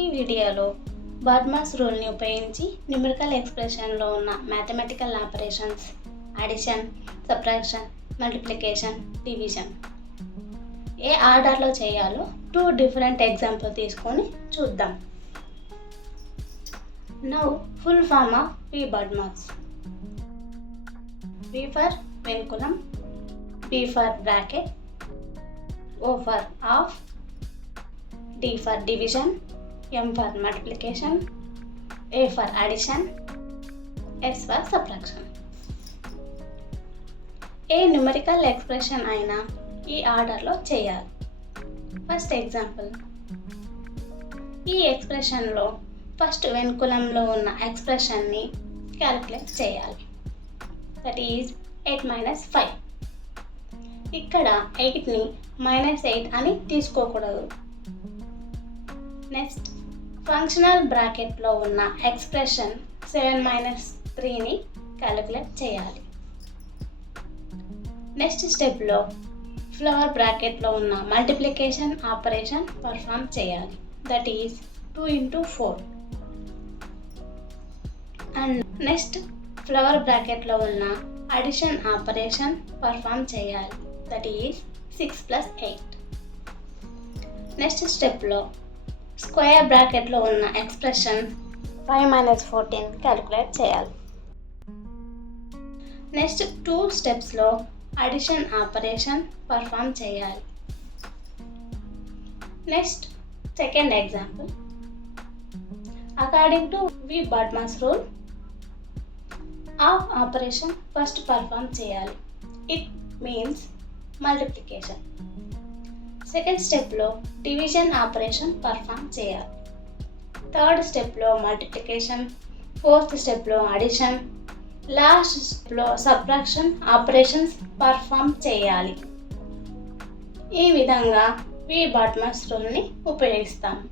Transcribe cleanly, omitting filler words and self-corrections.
ఈ వీడియోలో బార్డ్మాస్ రూల్ని ఉపయోగించి న్యూమరికల్ ఎక్స్ప్రెషన్లో ఉన్న mathematical operations, addition, subtraction, multiplication, division ఏ ఆర్డర్లో చేయాలో 2 డిఫరెంట్ ఎగ్జాంపుల్ తీసుకొని చూద్దాం. Now full form of V BODMAS. V for vinculum, B for bracket, O for half, D for division, M for multiplication, A for addition, S for subtraction. A numerical expression అయినా ఈ ఆర్డర్లో చేయాలి. First example, ఈ ఎక్స్ప్రెషన్లో ఫస్ట్ వెనుకులంలో ఉన్న ఎక్స్ప్రెషన్ని క్యాలిక్యులేట్ చేయాలి. దట్ ఈజ్ 8 minus 5. ఇక్కడ 8ని -8 అని తీసుకోకూడదు. నెక్స్ట్ ఫంక్షనల్ బ్రాకెట్లో ఉన్న ఎక్స్ప్రెషన్ 7 - 3ని క్యాలిక్యులేట్ చేయాలి. నెక్స్ట్ స్టెప్లో ఫ్లవర్ బ్రాకెట్లో ఉన్న మల్టిప్లికేషన్ ఆపరేషన్ పర్ఫామ్ చేయాలి. That is 2 into 4. And next flower బ్రాకెట్లో ఉన్న అడిషన్ ఆపరేషన్ పర్ఫామ్ చేయాలి. That is 6 + 8. నెక్స్ట్ స్టెప్లో స్క్వేర్ బ్రాకెట్లో ఉన్న ఎక్స్ప్రెషన్ 5 - 14 క్యాలిక్యులేట్ చేయాలి. నెక్స్ట్ 2 స్టెప్స్లో అడిషన్ ఆపరేషన్ పర్ఫామ్ చేయాలి. Next second example, according to V BODMAS rule of operation first perform చేయాలి. It means multiplication. సెకండ్ స్టెప్లో డివిజన్ ఆపరేషన్ పర్ఫామ్ చేయాలి. థర్డ్ స్టెప్లో మల్టిప్లికేషన్, ఫోర్త్ స్టెప్లో అడిషన్, లాస్ట్ స్టెప్లో సబ్ట్రాక్షన్ ఆపరేషన్స్ పర్ఫామ్ చేయాలి. ఈ విధంగా వి బార్డ్మాస్ రూల్ని ఉపయోగిస్తాము.